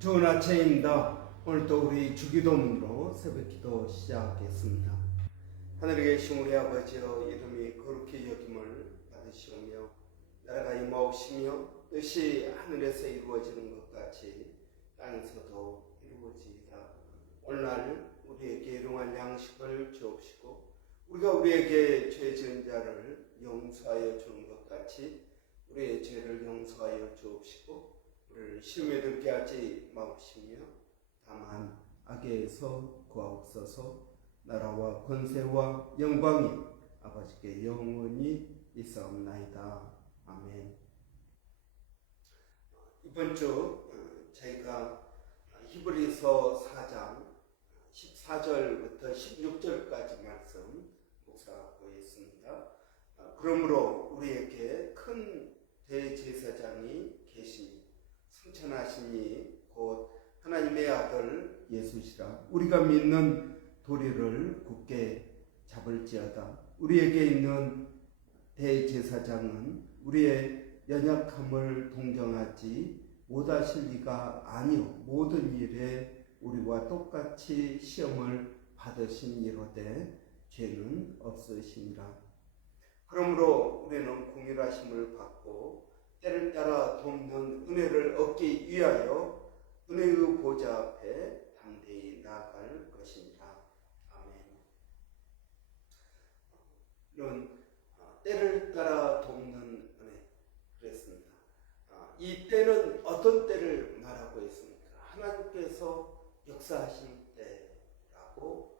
좋은 아침입니다. 오늘도 우리 주기도문으로 새벽기도 시작하겠습니다. 하늘에 계신 우리 아버지여, 이름이 거룩히 여김을 받으시오며 나라가 임하옵시며 뜻이 하늘에서 이루어지는 것 같이 땅에서도 이루어지이다. 오늘날 우리에게 일용할 양식을 주옵시고 우리가 우리에게 죄 지은 자를 용서하여 주는 것 같이 우리의 죄를 용서하여 주옵시고 우리를 시험에 들게 하지 마옵시며 다만 악에서 구하옵소서. 나라와 권세와 영광이 아버지께 영원히 있사옵나이다. 아멘. 이번 주 저희가 히브리서 4장 14절부터 16절까지 말씀 묵상하고 있습니다. 그러므로 우리에게 큰 대제사장이 계시니 승천하시니 곧 하나님의 아들 예수시라. 우리가 믿는 도리를 굳게 잡을지어다. 우리에게 있는 대제사장은 우리의 연약함을 동정하지 못하실 리가 아니요 모든 일에 우리와 똑같이 시험을 받으신 이로되 죄는 없으시니라. 그러므로 우리는 공의하심을 받고 때를 따라 돕는 은혜를 얻기 위하여 은혜의 보좌 앞에 담대히 나아갈 것이니라. 아멘. 이런 때를 따라 돕는 은혜 그랬습니다. 이 때는 어떤 때를 말하고 있습니까? 하나님께서 역사하신 때라고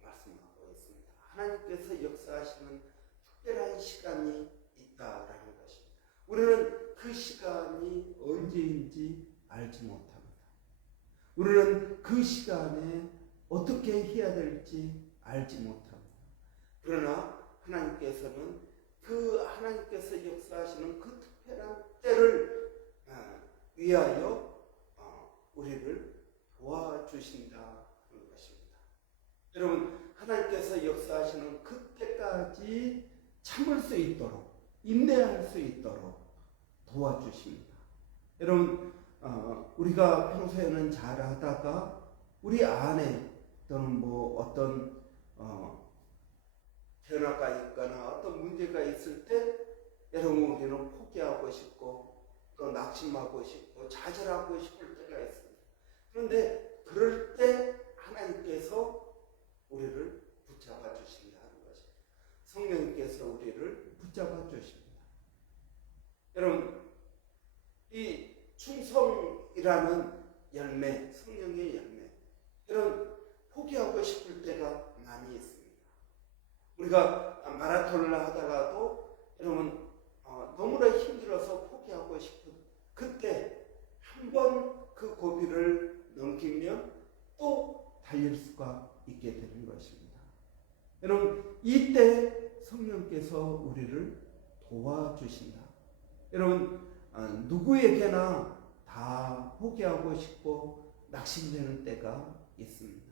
말씀하고 있습니다. 하나님께서 역사하시는 특별한 시간이 있다라는 것입니다. 우리는 그 시간이 언제인지 알지 못합니다. 우리는 그 시간에 어떻게 해야 될지 알지 못합니다. 그러나 하나님께서는 하나님께서 역사하시는 그 특별한 때를 위하여 우리를 도와주신다는 것입니다. 여러분, 하나님께서 역사하시는 그 때까지 참을 수 있도록 인내할 수 있도록 도와주십니다. 여러분, 우리가 평소에는 잘하다가 우리 안에 또는 어떤 변화가 있거나 어떤 문제가 있을 때 여러분 우리는 포기하고 싶고 또 낙심하고 싶고 좌절하고 싶을 때가 있습니다. 그런데 그럴 때 하나님께서 우리를 붙잡아 주신다는 것입니다. 성령님께서 우리를 붙잡아 주십니다. 여러분, 이 충성이라는 열매, 성령의 열매, 이런 포기하고 싶을 때가 많이 있습니다. 우리가 마라톤을 하다가도 여러분 너무나 힘들어서 포기하고 싶은 그때 한 번 그 고비를 넘기면 또 달릴 수가 있게 되는 것입니다. 여러분, 이때 성령께서 우리를 도와주신다. 여러분, 누구에게나 다 포기하고 싶고 낙심되는 때가 있습니다.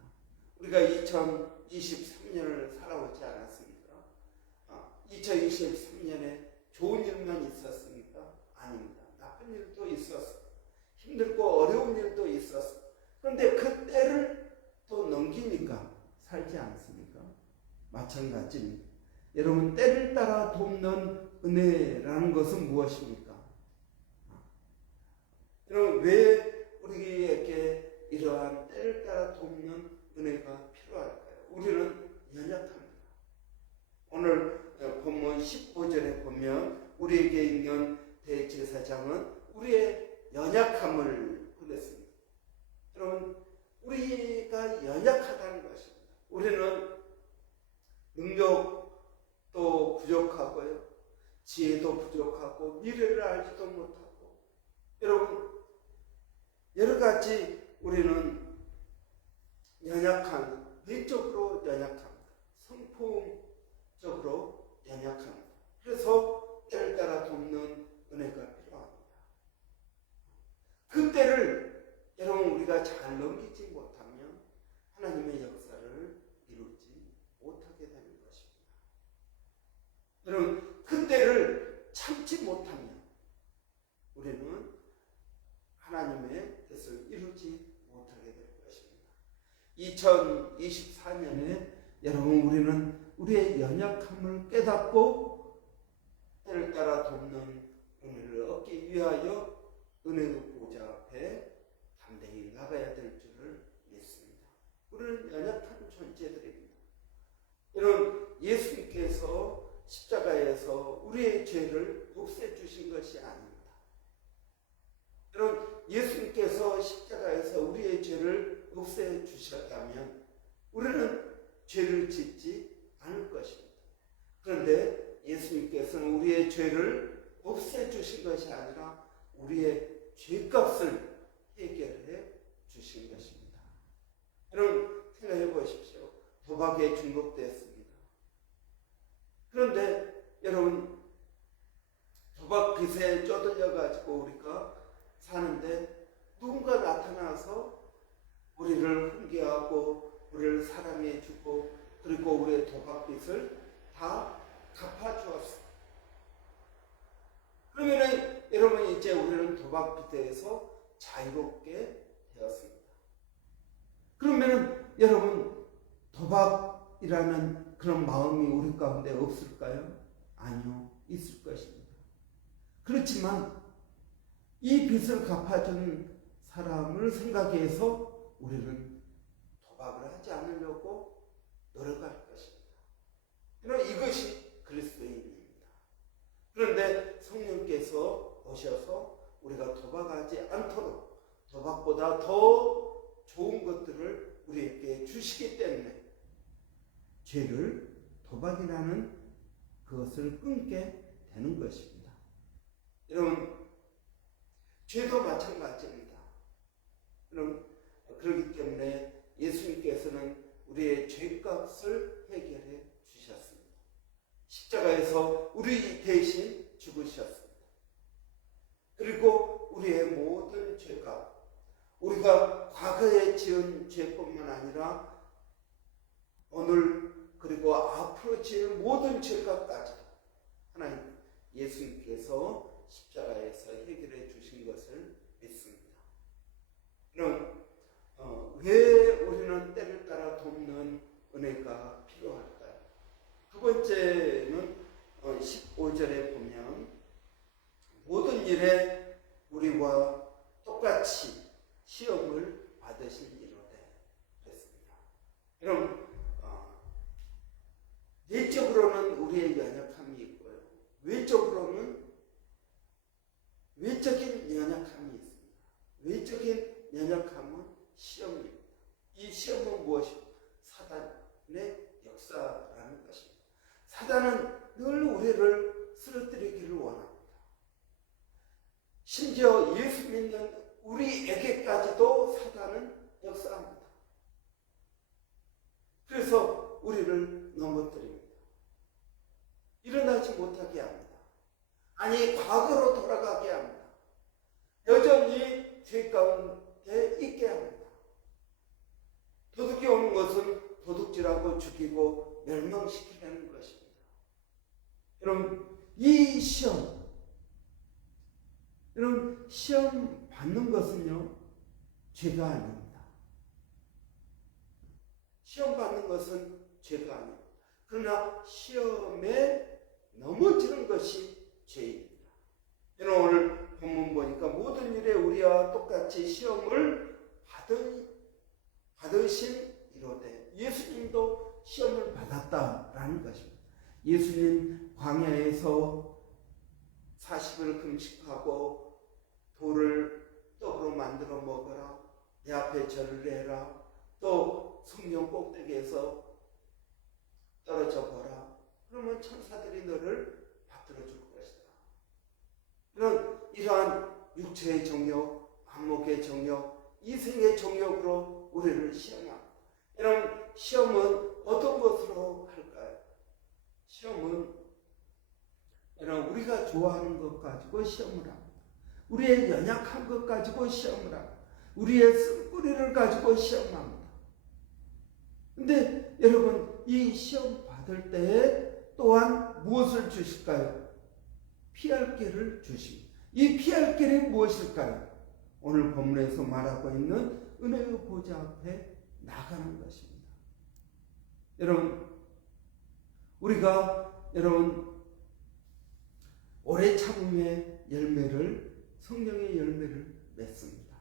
우리가 2023년을 살아오지 않았습니까? 2023년에 좋은 일만 있었습니까? 아닙니다. 나쁜 일도 있었어. 힘들고 어려운 일도 있었어. 그런데 그 때를 또 넘기니까 살지 않습니까? 마찬가지입니다. 여러분, 때를 따라 돕는 은혜라는 것은 무엇입니까? 여러분, 왜 우리에게 이러한 때를 따라 돕는 은혜가 필요할까요? 우리는 연약합니다. 오늘 본문 15절에 보면 우리에게 있는 대제사장은 우리의 연약함을 보냈습니다. 여러분, 우리가 연약하다는 것입니다. 우리는 능력도 부족하고요, 지혜도 부족하고 미래를 알지도 못하고, 여러분 여러 가지 우리는 연약한, 내적으로 연약합니다. 성품적으로 연약합니다. 그래서 때를 따라 돕는 은혜가 필요합니다. 그 때를 여러분 우리가 잘 넘기지 못하면 하나님의 역사를 이루지 못하게 되는 것입니다. 여러분, 그 때를 참지 못하면 우리는 하나님의 뜻을 이루지 2024년에 여러분 우리는 우리의 연약함을 깨닫고 때를 따라 돕는 은혜를 얻기 위하여 은혜의 보좌 앞에 담대히 나가야 될 줄을 믿습니다. 우리는 연약한 존재들입니다. 이런 예수님께서 십자가에서 우리의 죄를 없애주신 것이 아닙니다. 이런 예수님께서 십자가에서 우리의 죄를 없애주셨다면 우리는 죄를 짓지 않을 것입니다. 그런데 예수님께서는 우리의 죄를 없애주신 것이 아니라 우리의 죄값을 해결해 주신 것입니다. 여러분 생각해 보십시오. 도박에 중독되었습니다. 그런데 여러분 도박 빚에 쪼들려 가지고 우리가 사는데 누군가 나타나서 우리를 훈계하고 우리를 사랑해 주고 그리고 우리의 도박 빚을 다 갚아주었습니다. 그러면은 여러분 이제 우리는 도박 빚에서 자유롭게 되었습니다. 그러면은 여러분 도박이라는 그런 마음이 우리 가운데 없을까요? 아니요, 있을 것입니다. 그렇지만 이 빚을 갚아준 사람을 생각해서 우리는 도박을 하지 않으려고 노력할 것입니다. 그럼 이것이 그리스도인입니다. 그런데 성령께서 오셔서 우리가 도박하지 않도록 도박보다 더 좋은 것들을 우리에게 주시기 때문에 죄를 도박이라는 그것을 끊게 되는 것입니다. 여러분 죄도 마찬가지입니다. 여러분 그렇기 때문에 예수님께서는 우리의 죄값을 해결해 주셨습니다. 십자가에서 우리 대신 죽으셨습니다. 그리고 우리의 모든 죄값, 우리가 과거에 지은 죄뿐만 아니라 오늘 그리고 앞으로 지을 모든 죄값까지도 하나님 예수님께서 십자가에서 해결해 주신 것을 믿습니다. 그럼 왜 우리는 때를 따라 돕는 은혜가 필요할까요? 두 번째는 15절에 보면 모든 일에 우리와 똑같이 시험을 받으실 이로되 그랬습니다. 여러분 내적으로는 우리의 연약함이 있고요. 외적으로는 외적인 연약함이 있습니다. 외적인 연약함은 시험입니다. 이 시험은 무엇입니까? 사단의 역사라는 것입니다. 사단은 늘 우리를 쓰러뜨리기를 원합니다. 심지어 예수 믿는 우리에게까지도 사단은 역사합니다. 그래서 우리를 넘어뜨립니다. 일어나지 못하게 합니다. 아니 과거로 돌아가게 합니다. 여전히 죄 가운데 있게 합니다. 도둑이 오는 것은 도둑질하고 죽이고 멸망시키려는 것입니다. 여러분 이 시험, 여러분 시험 받는 것은요 죄가 아닙니다. 시험 받는 것은 죄가 아닙니다. 그러나 시험에 넘어지는 것이 죄입니다. 여러분 오늘 본문 보니까 모든 일에 우리와 똑같이 시험을 받으신 이로되 예수님도 시험을 받았다라는 것입니다. 예수님 광야에서 40일 금식하고 돌을 떡으로 만들어 먹어라, 내 앞에 절을 해라, 또 성령 꼭대기에서 떨어져 보라. 그러면 천사들이 너를 받들어 줄 것이다. 이러한 육체의 정욕, 안목의 정욕, 이생의 정욕으로 우리를 시험합니다. 이런 시험은 어떤 것으로 할까요? 시험은 이런 우리가 좋아하는 것 가지고 시험을 합니다. 우리의 연약한 것 가지고 시험을 합니다. 우리의 쓴뿌리를 가지고 시험합니다. 근데 여러분 이 시험 받을 때에 또한 무엇을 주실까요? 피할 길을 주십니다. 이 피할 길이 무엇일까요? 오늘 본문에서 말하고 있는 은혜의 보좌 앞에 나가는 것입니다. 여러분, 우리가 오래 참음의 열매를, 성령의 열매를 맺습니다.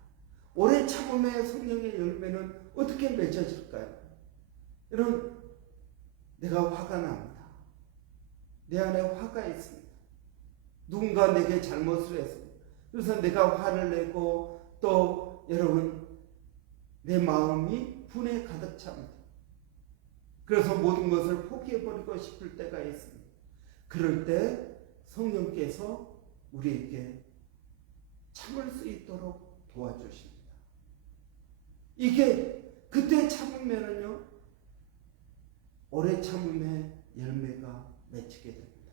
오래 참음의 성령의 열매는 어떻게 맺어질까요? 여러분, 내가 화가 납니다. 내 안에 화가 있습니다. 누군가 내게 잘못을 했습니다. 그래서 내가 화를 내고 또 여러분 내 마음이 분에 가득 찹니다. 그래서 모든 것을 포기해버리고 싶을 때가 있습니다. 그럴 때 성령께서 우리에게 참을 수 있도록 도와주십니다. 이게 그때 참으면은요, 오래 참음의 열매가 맺히게 됩니다.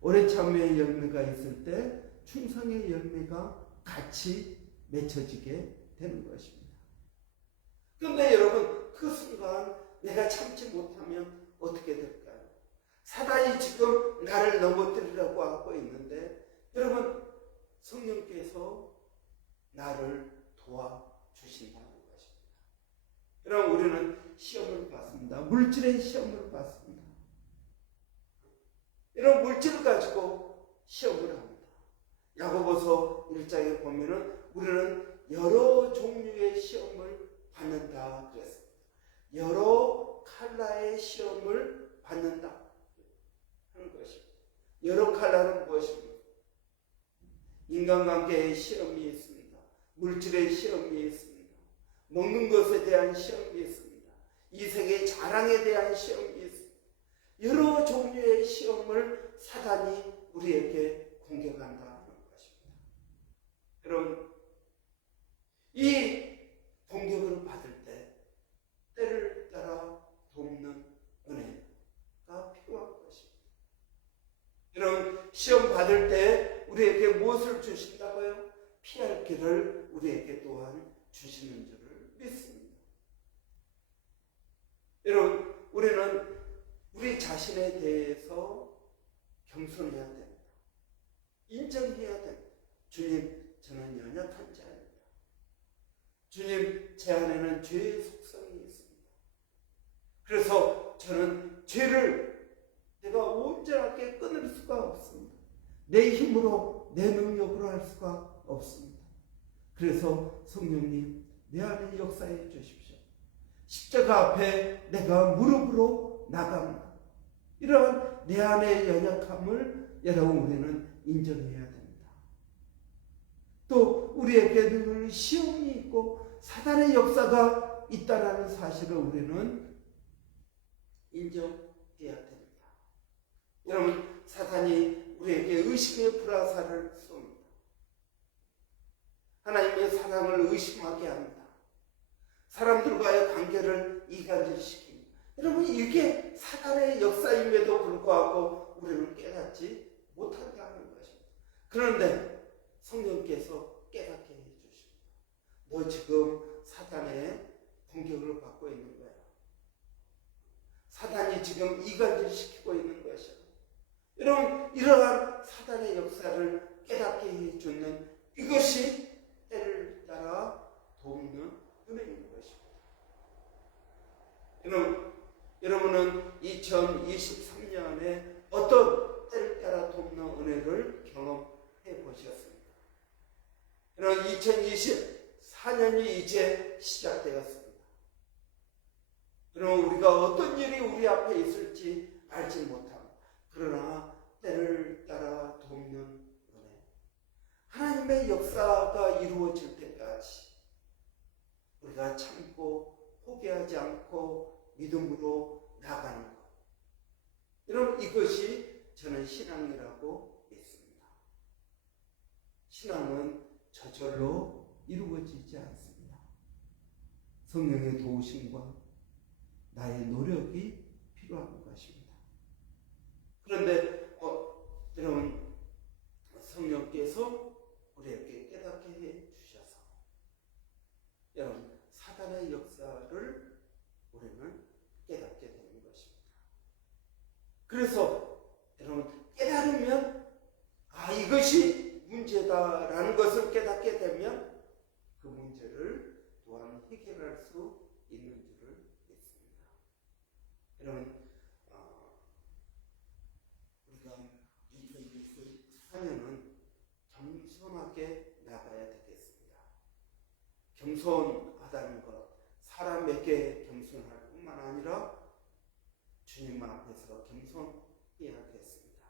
오래 참음의 열매가 있을 때 충성의 열매가 같이 맺혀지게 되는 것입니다. 그런데 여러분, 그 순간 내가 참지 못하면 어떻게 될까요? 사단이 지금 나를 넘어뜨리려고 하고 있는데 여러분, 성령께서 나를 도와주신다는 것입니다. 여러분, 우리는 시험을 받습니다. 물질의 시험을 받습니다. 이런 물질을 가지고 시험을 합니다. 야고보서 1장에 보면은 우리는 여러 종류의 시험을 받는다 그랬습니다. 여러 칼라의 시험을 받는다 하는 것입니다. 여러 칼라는 무엇입니까? 인간관계의 시험이 있습니다. 물질의 시험이 있습니다. 먹는 것에 대한 시험이 있습니다. 이 세계의 자랑에 대한 시험이 있습니다. 여러 종류의 시험을 사단이 우리에게 공격한다 하는 것입니다. 여러분, 이 공격을 받을 때 때를 따라 돕는 은혜가 필요한 것입니다. 여러분, 시험 받을 때 우리에게 무엇을 주신다고요? 피할 길을 우리에게 또한 주시는 줄을 믿습니다. 여러분, 우리는 우리 자신에 대해서 겸손해야 됩니다. 인정해야 됩니다. 주님, 저는 연약한 자입니다. 주님, 제 안에는 죄의 속성이 있습니다. 그래서 저는 죄를 내가 온전하게 끊을 수가 없습니다. 내 힘으로, 내 능력으로 할 수가 없습니다. 그래서 성령님, 내 안에 역사해 주십시오. 십자가 앞에 내가 무릎으로 나갑니다. 이러한 내 안의 연약함을 여러분 우리는 인정해야 됩니다. 또 우리에게 늘 시험이 있고 사단의 역사가 있다는 사실을 우리는 인정해야 됩니다. 여러분, 사단이 우리에게 의심의 불화살을 쏩니다. 하나님의 사랑을 의심하게 합니다. 사람들과의 관계를 이간질시킵니다. 여러분, 이게 사단의 역사임에도 불구하고 우리는 깨닫지 못하게 하는 것입니다. 그런데 성령께서 깨닫게 해주십니다. 너 지금 사단의 공격을 받고 있는 거야. 사단이 지금 이간질시키고 있는 것이야. 여러분, 이러한 사단의 역사를 깨닫게 해주는 이것이 때를 따라 돕는 은혜인 것입니다. 여러분은 2023년에 어떤 때를 따라 돕는 은혜를 경험해 보셨습니까? 여러분, 2024년이 이제 시작되었습니다. 여러분, 우리가 어떤 일이 우리 앞에 있을지 알지 못합니다. 그러나 때를 따라 돕는 은혜, 하나님의 역사가 이루어질 때까지 우리가 참고 포기하지 않고 믿음으로 나가는 것. 여러분, 이것이 저는 신앙이라고 믿습니다. 신앙은 저절로 이루어지지 않습니다. 성령의 도우심과 나의 노력이 필요한 것입니다. 그런데 여러분, 성령께서 우리에게 깨닫게 해 주셔서 여러분, 사단의 역사를 우리는 깨닫게 되는 것입니다. 그래서 여러분, 깨달으면 이것이 문제다라는 것을 깨닫게 되면 그 문제를 또한 해결할 수 있는 줄을 믿습니다. 여러분, 우리가 2024년은 겸손하게 나가야 되겠습니다. 겸손하다는 것, 사람에게 겸손할 뿐만 아니라 주님 앞에서 겸손해야겠습니다.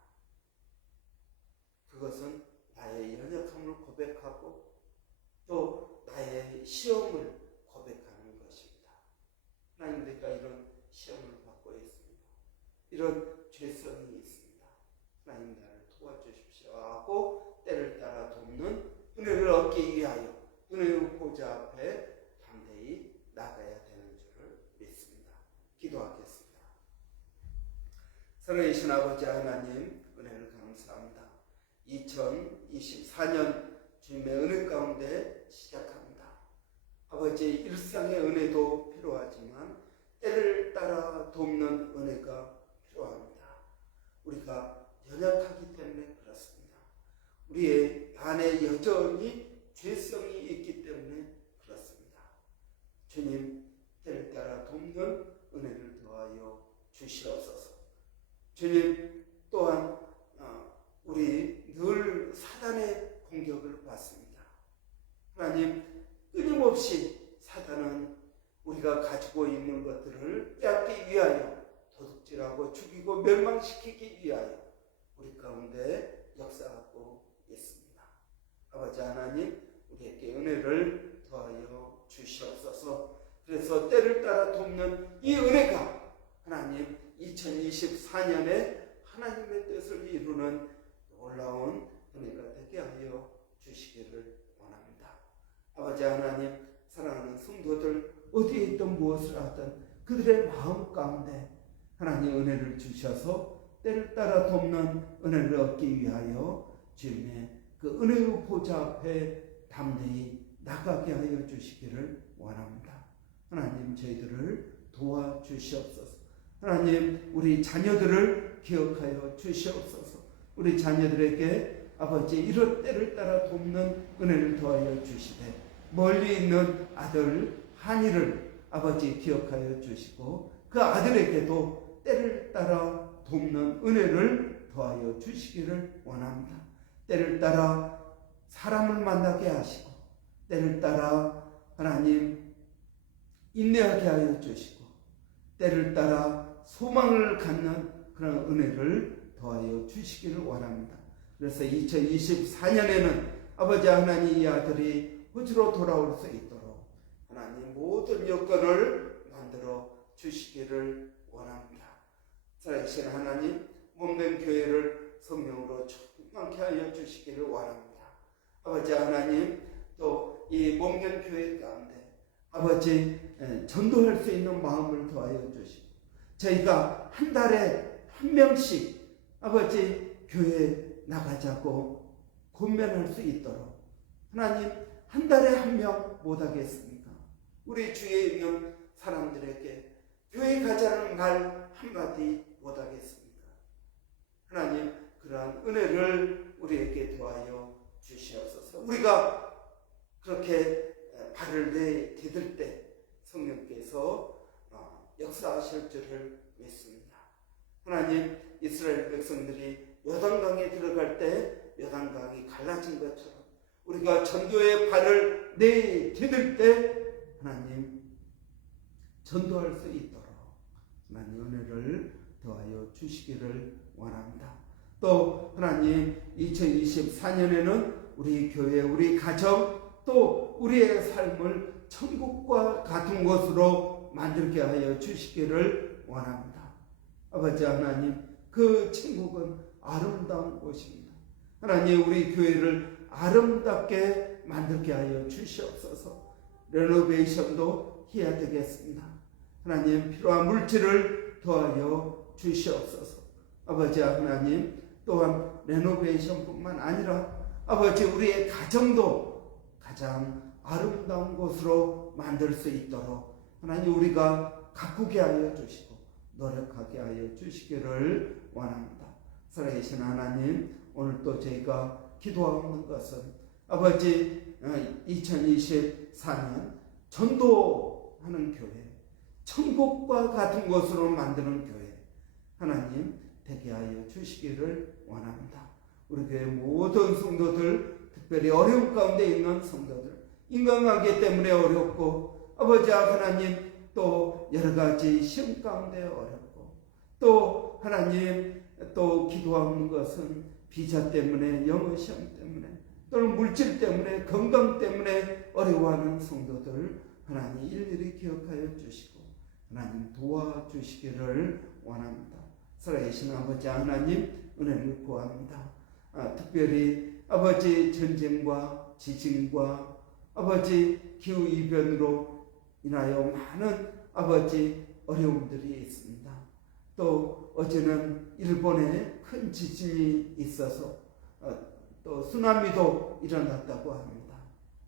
그것은 나의 연약함을 고백하고 또 나의 시험을 고백하는 것입니다. 하나님, 내가 이런 시험을 받고 있습니다. 이런 죄성이 있습니다. 하나님, 나를 도와주십시오 하고 때를 따라 돕는 은혜를 얻기 위하여 은혜의 보좌 앞에 담대히 나가야 되는 줄을 믿습니다. 기도하겠습니다. 살아계신 아버지 하나님, 은혜를 감사합니다. 2024년 주님의 은혜 가운데 시작합니다. 아버지, 일상의 은혜도 필요하지만 때를 따라 돕는 은혜가 필요합니다. 우리가 연약하기 때문에 그렇습니다. 우리의 안에 여전히 죄성이 있기 때문에 그렇습니다. 주님, 때를 따라 돕는 은혜를 더하여 주시옵소서. 주님, 또한 우리 늘 사단의 공격을 받습니다. 하나님, 끊임없이 사단은 우리가 가지고 있는 것들을 빼앗기 위하여 도둑질하고 죽이고 멸망시키기 위하여 우리 가운데 역사하고 있습니다. 아버지 하나님, 우리에게 은혜를 더하여 주시옵소서. 그래서 때를 따라 돕는 이 은혜가 하나님 2024년에 하나님의 뜻을 이루는 놀라운 은혜가 되게 하여 주시기를 원합니다. 아버지 하나님, 사랑하는 성도들 어디에 있든 무엇을 하든 그들의 마음 가운데 하나님 은혜를 주셔서 때를 따라 돕는 은혜를 얻기 위하여 주님의 그 은혜의 보좌 앞에 담대히 나가게 하여 주시기를 원합니다. 하나님, 저희들을 도와주시옵소서. 하나님, 우리 자녀들을 기억하여 주시옵소서. 우리 자녀들에게 아버지 이런 때를 따라 돕는 은혜를 더하여 주시되 멀리 있는 아들 한이를 아버지 기억하여 주시고 그 아들에게도 때를 따라 돕는 은혜를 더하여 주시기를 원합니다. 때를 따라 사람을 만나게 하시고 때를 따라 하나님 인내하게 하여 주시고 때를 따라 소망을 갖는 그런 은혜를 더하여 주시기를 원합니다. 그래서 2024년에는 아버지 하나님, 이 아들이 호주로 돌아올 수 있도록 하나님 모든 여건을 만들어 주시기를 원합니다. 살아계신 하나님, 몸된 교회를 성령으로 충만케 하여 주시기를 원합니다. 아버지 하나님, 또 이 몸된 교회 가운데 아버지 전도할 수 있는 마음을 더하여 주시고 저희가 한 달에 한 명씩 아버지 교회 나가자고 권면할 수 있도록 하나님, 한 달에 한 명 못하겠습니까? 우리 주위에 있는 사람들에게 교회 가자는 말 한마디 못하겠습니까? 하나님, 그러한 은혜를 우리에게 더하여 주시옵소서. 우리가 그렇게 발을 내디딜 때 성령께서 역사하실 줄을 믿습니다. 하나님, 이스라엘 백성들이 요단강에 들어갈 때 요단강이 갈라진 것처럼 우리가 전도의 발을 내디딜 때 하나님 전도할 수 있도록 하나님 은혜를 더하여 주시기를 원합니다. 또 하나님 2024년에는 우리 교회, 우리 가정, 또 우리의 삶을 천국과 같은 곳으로 만들게 하여 주시기를 원합니다. 아버지 하나님, 그 천국은 아름다운 곳입니다. 하나님, 우리 교회를 아름답게 만들게 하여 주시옵소서. 레노베이션도 해야 되겠습니다. 하나님, 필요한 물질을 더하여 주시옵소서. 아버지 하나님, 또한 레노베이션뿐만 아니라 아버지 우리의 가정도 가장 아름다운 곳으로 만들 수 있도록 하나님 우리가 가꾸게 하여 주시고 노력하게 하여 주시기를 원합니다. 살아계신 하나님, 오늘 또 저희가 기도하는 것은 아버지 2024년 전도하는 교회, 천국과 같은 곳으로 만드는 교회 하나님 되게 하여 주시기를 원합니다. 우리 교회 모든 성도들, 특별히 어려움 가운데 있는 성도들, 인간관계 때문에 어렵고 아버지 하나님 또 여러 가지 시험 가운데 어렵고 또 하나님 또 기도하는 것은 비자 때문에, 영어 시험 때문에, 또는 물질 때문에, 건강 때문에 어려워하는 성도들 하나님 일일이 기억하여 주시고 하나님 도와주시기를 원합니다. 살아계신 아버지 하나님 은혜를 구합니다. 특별히 아버지 전쟁과 지진과 아버지 기후이변으로 인하여 많은 아버지 어려움들이 있습니다. 또 어제는 일본에 큰 지진이 있어서 또 쓰나미도 일어났다고 합니다.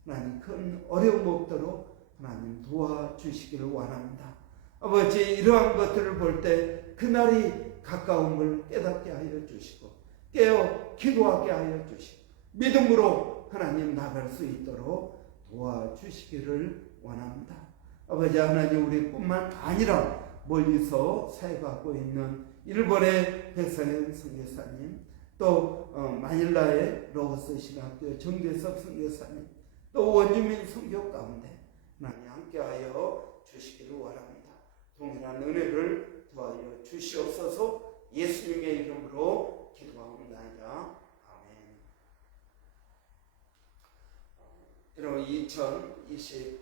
하나님 큰 어려움 없도록 하나님 도와주시기를 원합니다. 아버지 이러한 것들을 볼 때 그날이 가까움을 깨닫게 하여 주시고 깨어 기도하게 하여 주시고 믿음으로 하나님 나갈 수 있도록 도와주시기를 원합니다. 아버지 하나님 우리뿐만 아니라 멀리서 사역하고 있는 일본의 백성현 선교사님, 또 마닐라의 로버스 신학교 정대섭 선교사님, 또 원주민 선교 가운데 하나님 함께하여 주시기를 원합니다. 동일한 은혜를 더하여 주시옵소서. 예수님의 이름으로 기도하옵나이다. 아멘. 여러분 2024년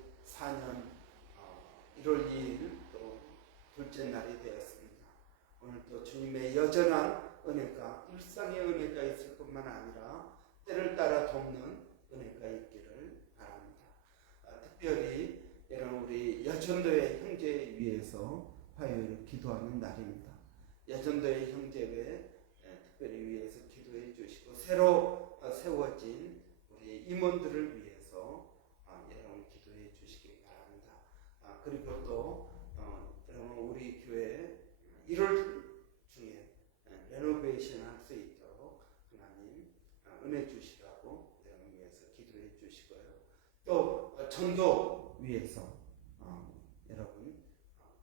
1월 2일 또 둘째 날이 되었습니다. 오늘 또 주님의 여전한 은혜가, 일상의 은혜가 있을 뿐만 아니라 때를 따라 돕는 은혜가 있기를 바랍니다. 특별히 여러분 우리 여전도의 형제 위해서 화요일 기도하는 날입니다. 여전도의 형제회 특별히 위해서 기도해 주시고 새로 세워진 우리 임원들을 위해서 여러분 기도해 주시기 바랍니다. 그리고 또 여러분 우리 교회 1월 중에 레노베이션 할 수 있도록 하나님 은혜 주시라고 여러분 위해서 기도해 주시고요. 또 전도 위해서 여러분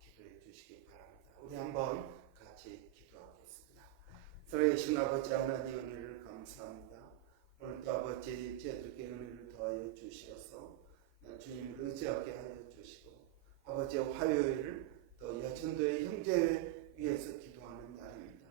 기도해 주시기 바랍니다. 우리 한번 같이 기도하겠습니다. 살아계신 아버지 하나님 은혜를 감사합니다. 오늘도 아버지 저희들에게 은혜를 더하여 주시어서 주님을 의지하게 하여 주시고 아버지 화요일 또 여전도의 형제 위해서 기도하는 날입니다.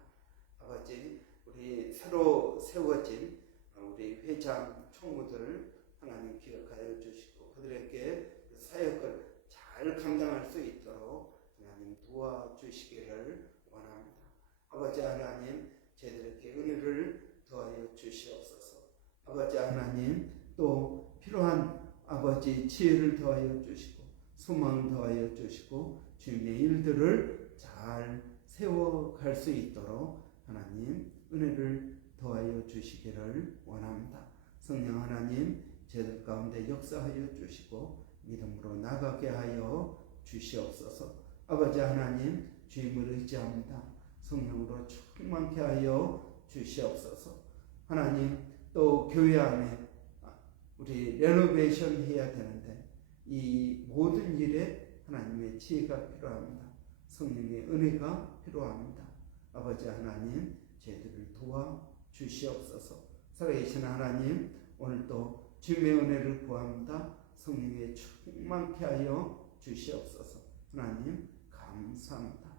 아버지 우리 새로 세워진 우리 회장 총무들 하나님 기억하여 주시고 그들에게 사역을 잘 감당할 수 있도록 하나님 도와주시기를 원합니다. 아버지 하나님 저희들에게 은혜를 더하여 주시옵소서. 아버지 하나님 또 필요한 아버지 지혜를 더하여 주시고 소망을 더하여 주시고 주님의 일들을 잘 세워갈 수 있도록 하나님 은혜를 더하여 주시기를 원합니다. 성령 하나님 저희들 가운데 역사하여 주시고 믿음으로 나가게 하여 주시옵소서. 아버지 하나님 주님을 의지합니다. 성령으로 충만케 하여 주시옵소서. 하나님 또 교회 안에 우리 레노베이션 해야 되는데 이 모든 일에 하나님의 지혜가 필요합니다. 성령의 은혜가 필요합니다. 아버지 하나님 저희들을 도와 주시옵소서. 살아계신 하나님 오늘도 주님의 은혜를 구합니다. 성령의 충만케 하여 주시옵소서. 하나님 감사합니다.